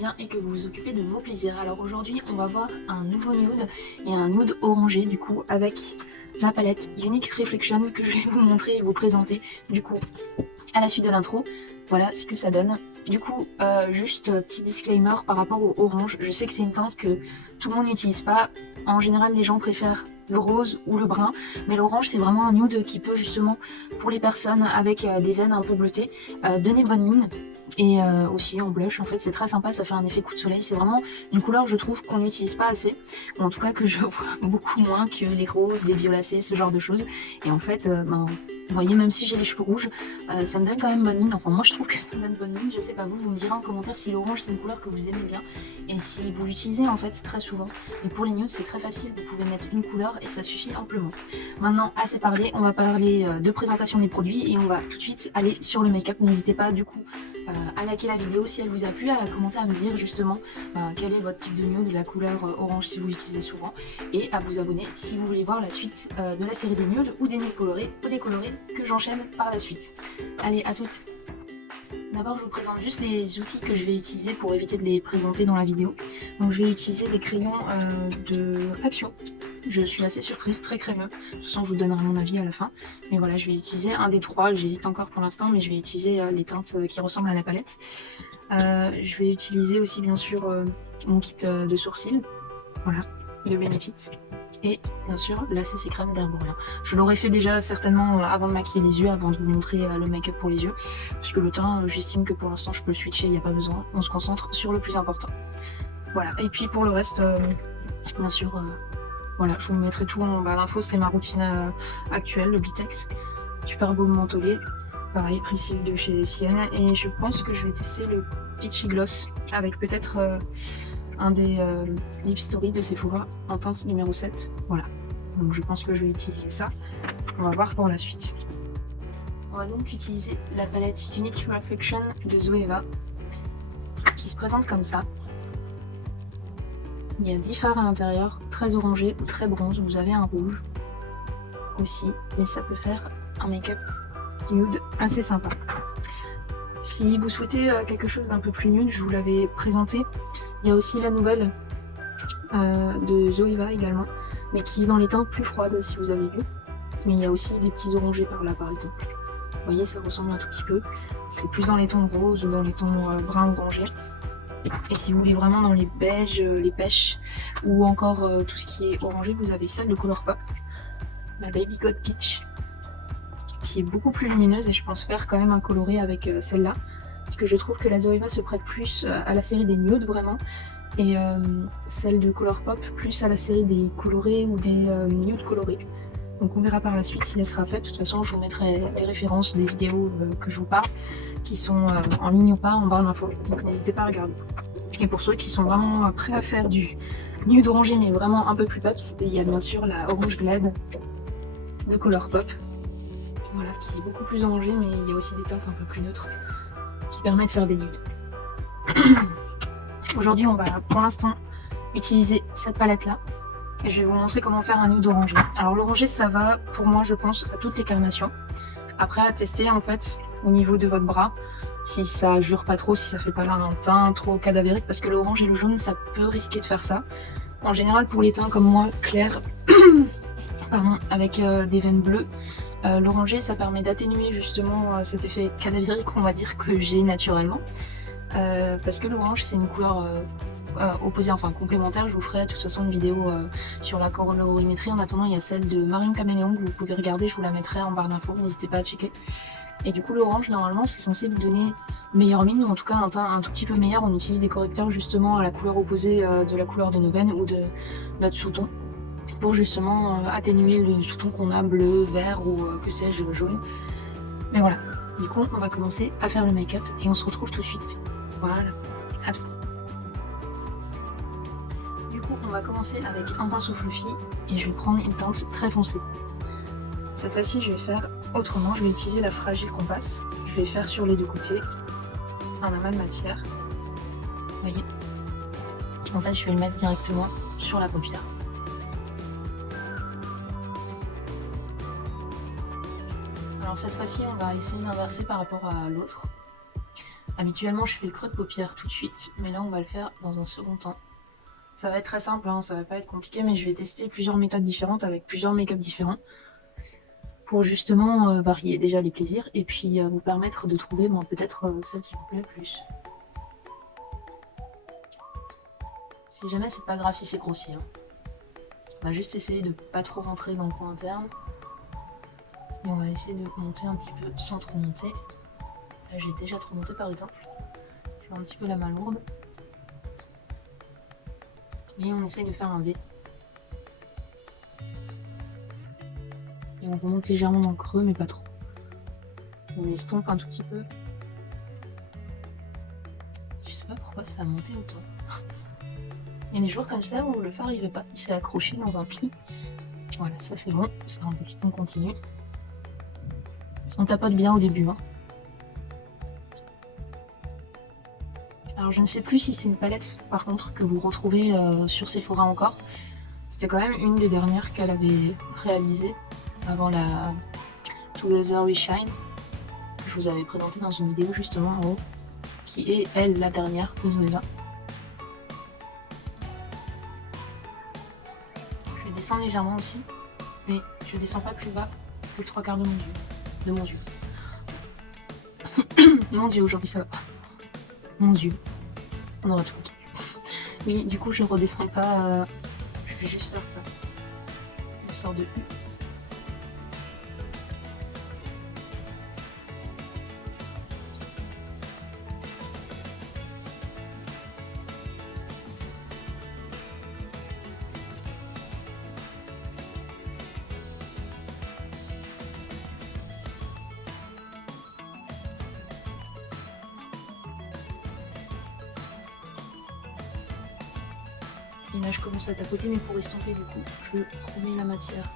bien et que vous vous occupez de vos plaisirs. Alors aujourd'hui on va voir un nouveau nude et un nude orangé du coup avec la palette Unique Reflection que je vais vous montrer et vous présenter du coup à la suite de l'intro. Voilà ce que ça donne. Du coup, juste petit disclaimer par rapport au orange. Je sais que c'est une teinte que tout le monde n'utilise pas. En général, les gens préfèrent le rose ou le brun. Mais l'orange, c'est vraiment un nude qui peut justement, pour les personnes avec des veines un peu bleutées, donner bonne mine. Et aussi en blush, en fait, c'est très sympa. Ça fait un effet coup de soleil. C'est vraiment une couleur, je trouve, qu'on n'utilise pas assez. Ou en tout cas, que je vois beaucoup moins que les roses, les violacés, ce genre de choses. Et en fait, vous voyez, même si j'ai les cheveux rouges, ça me donne quand même bonne mine. Enfin, moi je trouve que ça me donne bonne mine. Je sais pas vous, vous me direz en commentaire si l'orange c'est une couleur que vous aimez bien et si vous l'utilisez en fait très souvent. Et pour les nudes, c'est très facile. Vous pouvez mettre une couleur et ça suffit amplement. Maintenant, assez parlé, on va parler de présentation des produits et on va tout de suite aller sur le make-up. N'hésitez pas du coup à liker la vidéo si elle vous a plu, à commenter, à me dire justement quel est votre type de nude, la couleur orange si vous l'utilisez souvent, et à vous abonner si vous voulez voir la suite de la série des nudes ou des nudes colorés ou décolorés que j'enchaîne par la suite. Allez, à toutes. D'abord, je vous présente juste les outils que je vais utiliser pour éviter de les présenter dans la vidéo. Donc je vais utiliser des crayons de Action. Je suis assez surprise, très crémeux. De toute façon, je vous donnerai mon avis à la fin. Mais voilà, je vais utiliser un des trois. J'hésite encore pour l'instant, mais je vais utiliser les teintes qui ressemblent à la palette. Je vais utiliser aussi, bien sûr, mon kit de sourcils. Voilà, de Benefit. Et bien sûr, la CC crème d'Herborian. Je l'aurais fait déjà certainement avant de maquiller les yeux, avant de vous montrer le make-up pour les yeux. Puisque le teint, j'estime que pour l'instant, je peux le switcher, il n'y a pas besoin. On se concentre sur le plus important. Voilà, et puis pour le reste, bien sûr... voilà, je vous mettrai tout en barre d'infos, c'est ma routine actuelle, le Blitex. Super beau mentholé, pareil, Priscille de chez Sienne. Et je pense que je vais tester le Peachy Gloss avec peut-être un des Lip Story de Sephora en teinte numéro 7. Voilà, donc je pense que je vais utiliser ça. On va voir pour la suite. On va donc utiliser la palette Unique Reflection de Zoeva qui se présente comme ça. Il y a 10 fards à l'intérieur, très orangé ou très bronze. Vous avez un rouge aussi, mais ça peut faire un make-up nude assez sympa. Si vous souhaitez quelque chose d'un peu plus nude, je vous l'avais présenté. Il y a aussi la nouvelle de Zoeva également, mais qui est dans les teintes plus froides si vous avez vu. Mais il y a aussi des petits orangés par là par exemple. Vous voyez, ça ressemble un tout petit peu. C'est plus dans les tons roses ou dans les tons bruns orangés. Et si vous voulez vraiment dans les beiges, les pêches ou encore tout ce qui est orangé, vous avez celle de Colourpop, la Baby God Peach, qui est beaucoup plus lumineuse et je pense faire quand même un coloré avec celle-là. Parce que je trouve que la Zoeva se prête plus à la série des nudes vraiment, et celle de Colourpop plus à la série des colorés ou des nudes colorés. Donc on verra par la suite si elle sera faite. De toute façon, je vous mettrai les références des vidéos que je vous parle, qui sont en ligne ou pas, en barre d'infos. Donc n'hésitez pas à regarder. Et pour ceux qui sont vraiment prêts à faire du nude orangé, mais vraiment un peu plus peps, il y a bien sûr la Orange Glade de Colourpop. Voilà, qui est beaucoup plus orangée, mais il y a aussi des teintes un peu plus neutres qui permettent de faire des nudes. Aujourd'hui, on va pour l'instant utiliser cette palette-là. Et je vais vous montrer comment faire un nude orangé. Alors l'orangé, ça va pour moi, je pense, à toutes les carnations. Après, à tester en fait au niveau de votre bras, si ça jure pas trop, si ça fait pas un teint trop cadavérique, parce que l'orange et le jaune, ça peut risquer de faire ça. En général, pour les teints comme moi, clairs, pardon, avec des veines bleues, l'orangé, ça permet d'atténuer justement cet effet cadavérique, on va dire, que j'ai naturellement. Parce que l'orange, c'est une couleur... opposée, enfin complémentaire. Je vous ferai de toute façon une vidéo sur la colorimétrie. En attendant, il y a celle de Marion Caméléon que vous pouvez regarder, je vous la mettrai en barre d'infos, n'hésitez pas à checker. Et du coup, l'orange, normalement, c'est censé vous donner meilleure mine, ou en tout cas un teint un tout petit peu meilleur. On utilise des correcteurs justement à la couleur opposée de la couleur de nos veines ou de notre sous-ton, pour justement atténuer le sous-ton qu'on a, bleu, vert ou que sais-je, jaune. Mais voilà, du coup, on va commencer à faire le make-up et on se retrouve tout de suite. Voilà, à tout. On va commencer avec un pinceau fluffy et je vais prendre une teinte très foncée. Cette fois-ci, je vais faire autrement. Je vais utiliser la Fragile Compass. Je vais faire sur les deux côtés un amas de matière. Vous voyez? En fait, je vais le mettre directement sur la paupière. Alors cette fois-ci, on va essayer d'inverser par rapport à l'autre. Habituellement je fais le creux de paupière tout de suite, mais là on va le faire dans un second temps. Ça va être très simple, hein, ça va pas être compliqué, mais je vais tester plusieurs méthodes différentes avec plusieurs make-up différents pour justement varier déjà les plaisirs et puis vous permettre de trouver peut-être celle qui vous plaît le plus. Si jamais c'est pas grave si c'est grossier. Hein. On va juste essayer de pas trop rentrer dans le coin interne. Et on va essayer de monter un petit peu sans trop monter. Là j'ai déjà trop monté par exemple. Je fais un petit peu la main lourde. Et on essaye de faire un V. Et on remonte légèrement dans le creux mais pas trop. On estompe un tout petit peu. Je sais pas pourquoi ça a monté autant. Il y a des jours comme ça où le fard il veut pas, il s'est accroché dans un pli. Voilà, ça c'est bon, c'est enlevé. On continue. On tapote bien au début. Hein. Alors je ne sais plus si c'est une palette par contre que vous retrouvez sur Sephora encore. C'était quand même une des dernières qu'elle avait réalisées avant la Together We Shine. Que je vous avais présentée dans une vidéo justement en haut. Qui est elle la dernière de Zoeva. Je vais descendre légèrement aussi. Mais je descends pas plus bas que le 3/4 de mon yeux. De mon yeux. Mon dieu, aujourd'hui ça va pas. Mon dieu. On aura tout entendu. Oui, du coup je redescends pas. Je vais juste faire ça. Une sorte de U. Et là je commence à tapoter, mais pour estomper du coup, je remets la matière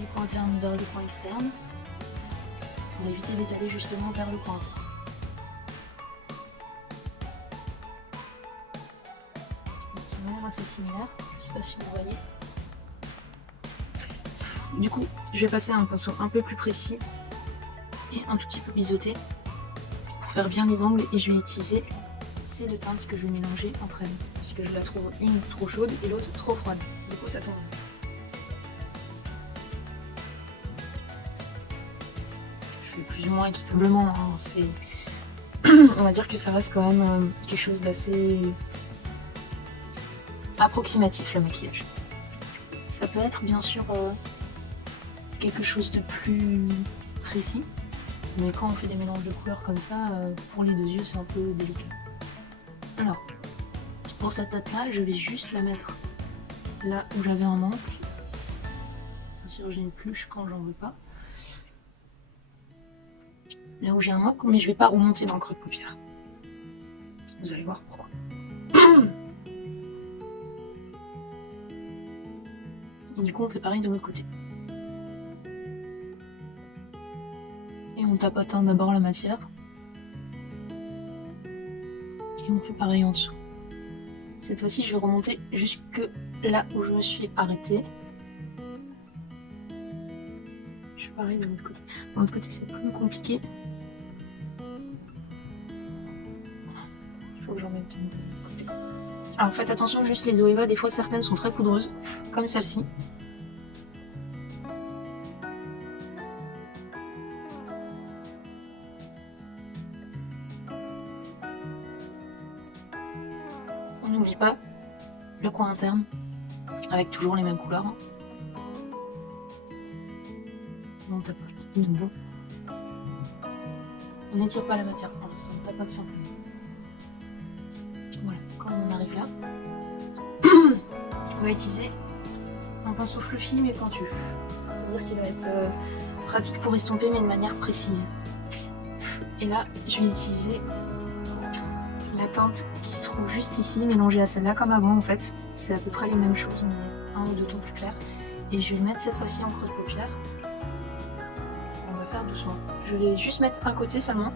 du coin interne vers le coin externe pour éviter d'étaler justement vers le coin interne. Donc, ça m'a l'air assez similaire, je sais pas si vous voyez. Du coup, je vais passer à un pinceau un peu plus précis et un tout petit peu biseauté pour faire bien les angles, et je vais utiliser ces deux teintes que je vais mélanger entre elles, puisque je la trouve une trop chaude et l'autre trop froide. Du coup ça tombe. Je fais plus ou moins équitablement, hein. C'est... on va dire que ça reste quand même quelque chose d'assez approximatif, le maquillage. Ça peut être bien sûr quelque chose de plus précis, mais quand on fait des mélanges de couleurs comme ça, pour les deux yeux c'est un peu délicat. Alors, pour cette tête-là, je vais juste la mettre là où j'avais un manque. Bien sûr, j'ai une pluche quand j'en veux pas. Là où j'ai un manque, mais je vais pas remonter dans le creux de paupière. Vous allez voir pourquoi. Et du coup, on fait pareil de l'autre côté. Et on tapote d'abord la matière. Et on fait pareil en dessous. Cette fois-ci, je vais remonter jusque là où je me suis arrêtée. Je fais pareil de l'autre côté. De l'autre côté, c'est plus compliqué. Il faut que j'en mette de l'autre côté. Alors faites attention, juste les Zoeva, des fois certaines sont très poudreuses, comme celle-ci. On n'oublie pas le coin interne, avec toujours les mêmes couleurs. On tapote de nouveau. On n'étire pas la matière pour l'instant, on tapote simplement. Voilà, quand on arrive là, on va utiliser un pinceau fluffy mais pointu. C'est-à-dire qu'il va être pratique pour estomper mais de manière précise. Et là, je vais utiliser la teinte qui se trouve juste ici, mélangée à celle-là comme avant en fait. C'est à peu près les mêmes choses, mais un ou deux tons plus clairs. Et je vais le mettre cette fois-ci en creux de paupière. On va faire doucement. Je vais juste mettre un côté seulement.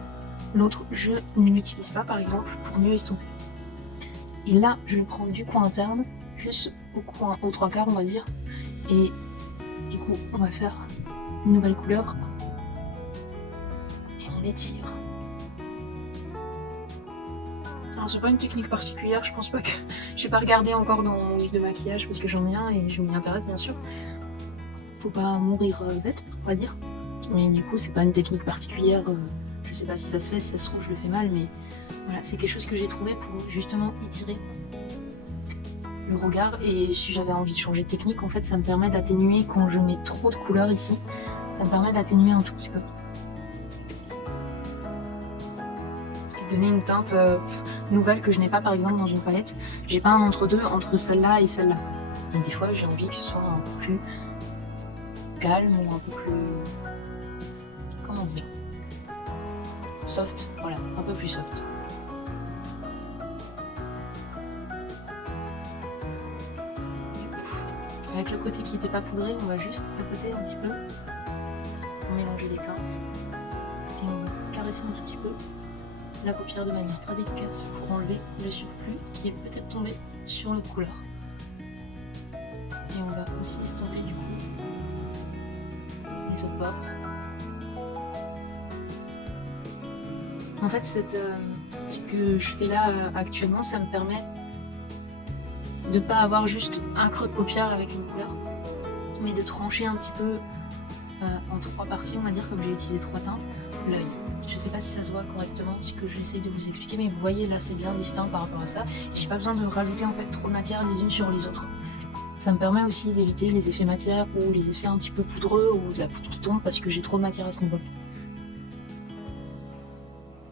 L'autre, je ne l'utilise pas par exemple pour mieux estomper. Et là, je vais prendre du coin interne, juste au coin, aux 3/4 on va dire. Et du coup, on va faire une nouvelle couleur. Et on étire. Alors c'est pas une technique particulière, je pense pas que... J'ai pas regardé encore dans mon livre de maquillage parce que j'en ai un et je m'y intéresse bien sûr. Faut pas mourir bête, on va dire. Mais du coup c'est pas une technique particulière, je sais pas si ça se fait, si ça se trouve je le fais mal, mais voilà, c'est quelque chose que j'ai trouvé pour justement étirer le regard. Et si j'avais envie de changer de technique, en fait ça me permet d'atténuer quand je mets trop de couleurs ici, ça me permet d'atténuer un tout petit peu. Et donner une teinte nouvelle que je n'ai pas par exemple dans une palette. J'ai pas un entre-deux entre celle-là et celle-là. Et des fois j'ai envie que ce soit un peu plus calme ou un peu plus... comment dire, soft, voilà, un peu plus soft. Avec le côté qui n'était pas poudré, on va juste tapoter un petit peu, mélanger les teintes et on va caresser un tout petit peu la paupière de manière très délicate pour enlever le surplus qui est peut-être tombé sur le couleur. Et on va aussi estomper du coup les autres bords. En fait, ce que je fais là actuellement, ça me permet de pas avoir juste un creux de paupière avec une couleur, mais de trancher un petit peu en 3 parties, on va dire, comme j'ai utilisé 3 teintes, l'œil. Je sais pas si ça se voit correctement, ce que j'essaie de vous expliquer, mais vous voyez là c'est bien distinct par rapport à ça. J'ai pas besoin de rajouter en fait trop de matière les unes sur les autres. Ça me permet aussi d'éviter les effets matière ou les effets un petit peu poudreux ou de la poudre qui tombe parce que j'ai trop de matière à ce niveau.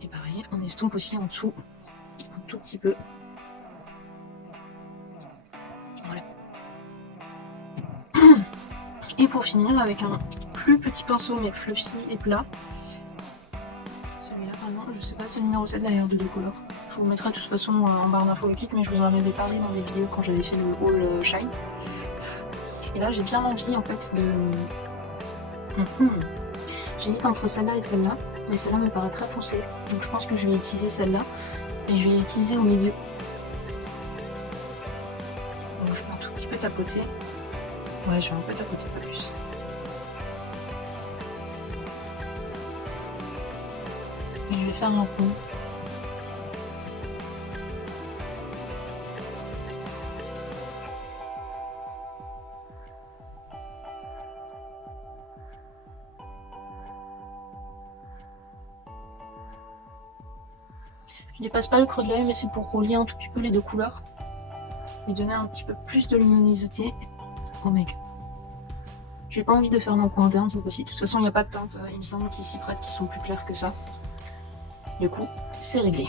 Et pareil, on estompe aussi en dessous un tout petit peu. Voilà. Et pour finir, avec un plus petit pinceau mais fluffy et plat. Celui-là, vraiment, je sais pas, c'est le numéro 7 d'ailleurs de Décolor. Je vous mettrai de toute façon en barre d'infos le kit, mais je vous en avais parlé dans des vidéos quand j'avais fait le haul Shine. Et là, j'ai bien envie en fait de... J'hésite entre celle-là et celle-là, mais celle-là me paraît très foncée. Donc je pense que je vais utiliser celle-là, et je vais l'utiliser au milieu. Donc je vais un tout petit peu tapoter. Ouais, je vais un peu tapoter, pas plus. Et je vais faire un rond. Je dépasse pas le creux de l'œil, mais c'est pour relier un tout petit peu les deux couleurs. Lui donner un petit peu plus de luminosité. Oh mec. J'ai pas envie de faire mon coin interne cette fois-ci. De toute façon, il n'y a pas de teinte, il me semble, qui s'y prêtent, qui sont plus clairs que ça. Du coup, c'est réglé.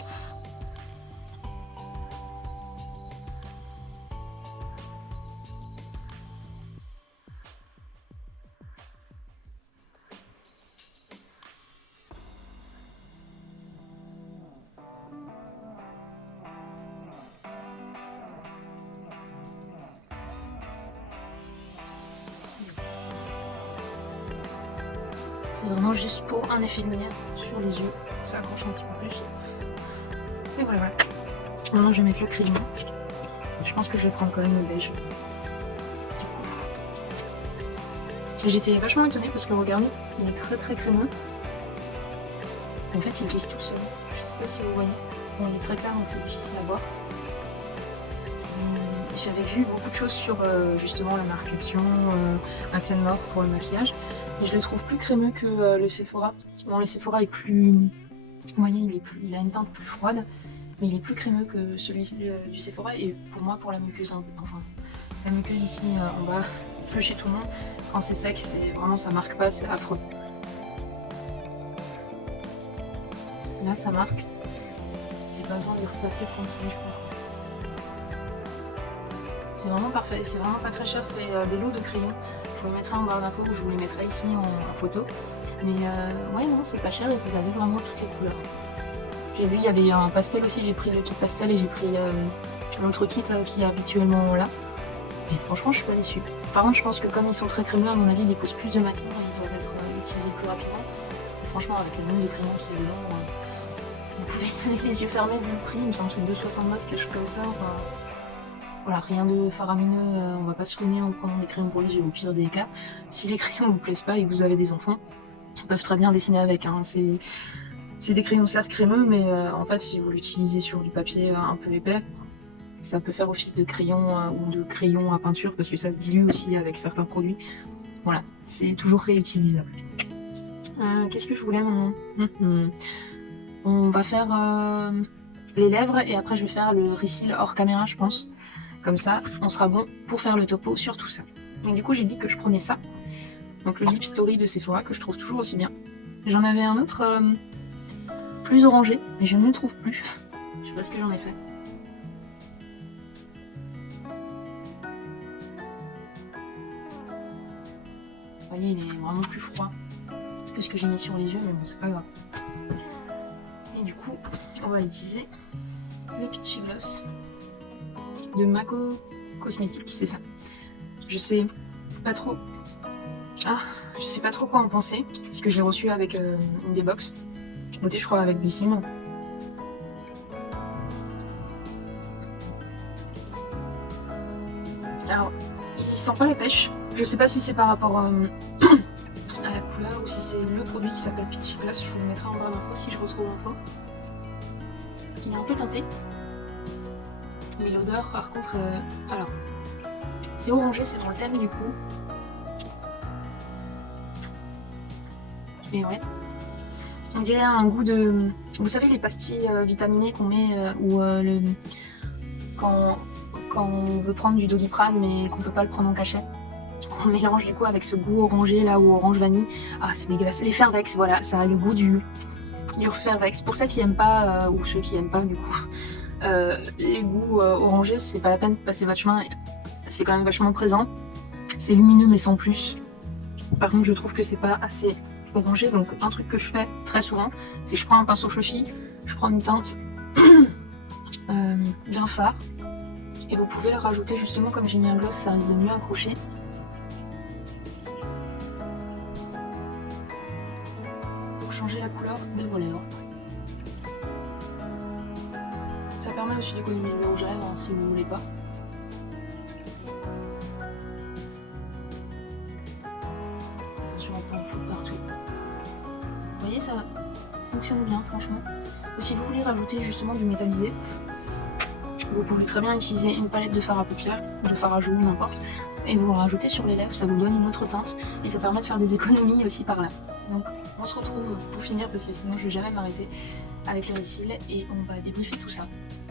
C'est vraiment juste pour un effet de lumière sur les yeux, pour que ça accroche un petit peu plus. Et voilà, voilà. Maintenant je vais mettre le crayon. Je pense que je vais prendre quand même le beige. J'étais vachement étonnée parce que regardez, il est très très crémeux. En fait il glisse tout seul. Je sais pas si vous voyez. Bon, il est très clair donc c'est difficile à voir. J'avais vu beaucoup de choses sur justement la marque Action, Accent Mort pour le maquillage. Et je le trouve plus crémeux que le Sephora. Bon, le Sephora est plus... Vous voyez, il a une teinte plus froide, mais il est plus crémeux que celui du Sephora. Et pour moi, pour la muqueuse, enfin, la muqueuse ici en bas, peu chez tout le monde, quand c'est sec, c'est vraiment ça marque pas, c'est affreux. Là, ça marque. J'ai pas besoin de repasser 36, je crois. C'est vraiment parfait, c'est vraiment pas très cher, c'est des lots de crayons. Je vous les mettrai en barre d'infos ou je vous les mettrai ici en photo. Mais ouais, non, c'est pas cher et vous avez vraiment toutes les couleurs. J'ai vu, il y avait un pastel aussi, j'ai pris le kit pastel et j'ai pris l'autre kit qui est habituellement là. Et franchement, je suis pas déçue. Par contre, je pense que comme ils sont très crémeux, à mon avis, ils déposent plus de matière et ils doivent être utilisés plus rapidement. Et franchement, avec le nombre de crayons qui est dedans, vous pouvez y aller les yeux fermés vu le prix, il me semble que c'est 2,69, quelque chose comme ça. Enfin, voilà, rien de faramineux, on va pas se ruiner en prenant des crayons pour les yeux au pire des cas. Si les crayons vous plaisent pas et que vous avez des enfants, ils peuvent très bien dessiner avec. Hein. C'est des crayons certes crémeux, mais en fait si vous l'utilisez sur du papier un peu épais, ça peut faire office de crayon ou de crayon à peinture parce que ça se dilue aussi avec certains produits. Voilà, c'est toujours réutilisable. Qu'est-ce que je voulais maintenant? On va faire les lèvres et après je vais faire le reseal hors caméra je pense. Comme ça, on sera bon pour faire le topo sur tout ça. Et du coup j'ai dit que je prenais ça. Donc le Lip Story de Sephora que je trouve toujours aussi bien. J'en avais un autre plus orangé, mais je ne le trouve plus. Je sais pas ce que j'en ai fait. Vous voyez, il est vraiment plus froid que ce que j'ai mis sur les yeux, mais bon, c'est pas grave. Et du coup, on va utiliser le Peachy Gloss de Mako Cosmetics, c'est ça. Je sais pas trop. Je sais pas trop quoi en penser, parce que je l'ai reçu avec une des box. Notez, je crois, avec des ciments. Alors, il sent pas la pêche. Je sais pas si c'est par rapport à la couleur ou si c'est le produit qui s'appelle Peachy Gloss. Je vous le mettrai en barre d'infos si je retrouve l'info. Il est un peu teinté. Mais l'odeur, par contre, alors, c'est orangé, c'est dans le thème du coup. Et ouais. On dirait un goût de... Vous savez les pastilles vitaminées qu'on met quand on veut prendre du Doliprane mais qu'on peut pas le prendre en cachet. On mélange du coup avec ce goût orangé là ou orange vanille. Ah c'est dégueulasse. Les Fairvex, voilà, ça a le goût du Fairvex. Pour ceux qui aiment pas, ou ceux qui aiment pas du coup, les goûts orangés, c'est pas la peine de passer votre chemin. C'est quand même vachement présent. C'est lumineux mais sans plus. Par contre je trouve que c'est pas assez orangé, donc un truc que je fais très souvent, c'est que je prends un pinceau fluffy, je prends une teinte bien fard, et vous pouvez le rajouter justement comme j'ai mis un gloss, ça risque de mieux accrocher. Pour changer la couleur de vos lèvres. Ça permet aussi d'économiser des rouges à lèvres hein, si vous voulez pas. Attention à pas en foutre partout. Vous voyez, ça fonctionne bien franchement. Et si vous voulez rajouter justement du métallisé, vous pouvez très bien utiliser une palette de fard à paupières, de fard à joues, n'importe, et vous le rajoutez sur les lèvres, ça vous donne une autre teinte et ça permet de faire des économies aussi par là. Donc on se retrouve pour finir parce que sinon je vais jamais m'arrêter avec le reseal et on va débriefer tout ça.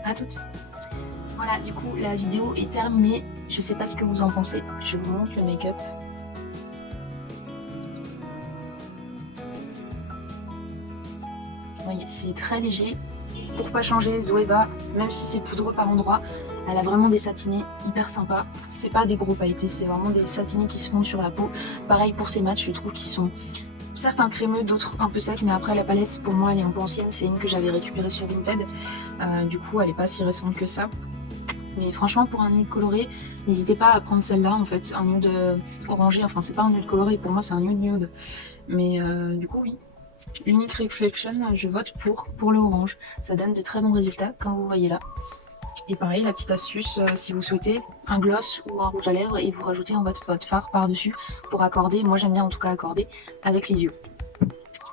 À toutes. Voilà, du coup la vidéo est terminée. Je sais pas ce que vous en pensez. Je vous montre le make-up. Vous voyez, c'est très léger. Pour pas changer, Zoeva, même si c'est poudreux par endroits, elle a vraiment des satinés hyper sympas. C'est pas des gros pailletés, c'est vraiment des satinés qui se fondent sur la peau. Pareil pour ces matchs, je trouve qu'ils sont certains crémeux, d'autres un peu secs, mais après la palette, pour moi, elle est un peu ancienne. C'est une que j'avais récupérée sur Vinted. Du coup, elle est pas si récente que ça. Mais franchement, pour un nude coloré, n'hésitez pas à prendre celle-là, en fait. Un nude orangé, enfin, c'est pas un nude coloré, pour moi, c'est un nude. Mais du coup, oui. Unique Reflection, je vote pour le orange. Ça donne de très bons résultats, comme vous voyez là. Et pareil, la petite astuce, si vous souhaitez, un gloss ou un rouge à lèvres et vous rajoutez en votre fard par-dessus pour accorder, moi j'aime bien en tout cas accorder avec les yeux.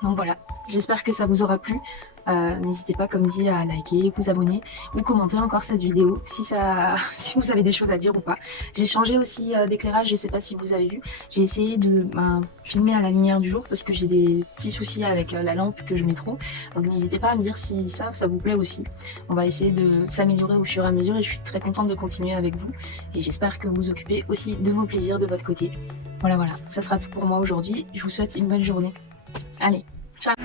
Donc voilà, j'espère que ça vous aura plu. N'hésitez pas, comme dit, à liker, vous abonner ou commenter encore cette vidéo si vous avez des choses à dire ou pas. J'ai changé aussi d'éclairage, je sais pas si vous avez vu. J'ai essayé de filmer à la lumière du jour parce que j'ai des petits soucis avec la lampe que je mets trop. Donc n'hésitez pas à me dire si ça vous plaît aussi. On va essayer de s'améliorer au fur et à mesure et je suis très contente de continuer avec vous. Et j'espère que vous vous occupez aussi de vos plaisirs de votre côté. Voilà, ça sera tout pour moi aujourd'hui. Je vous souhaite une bonne journée. Allez, ciao!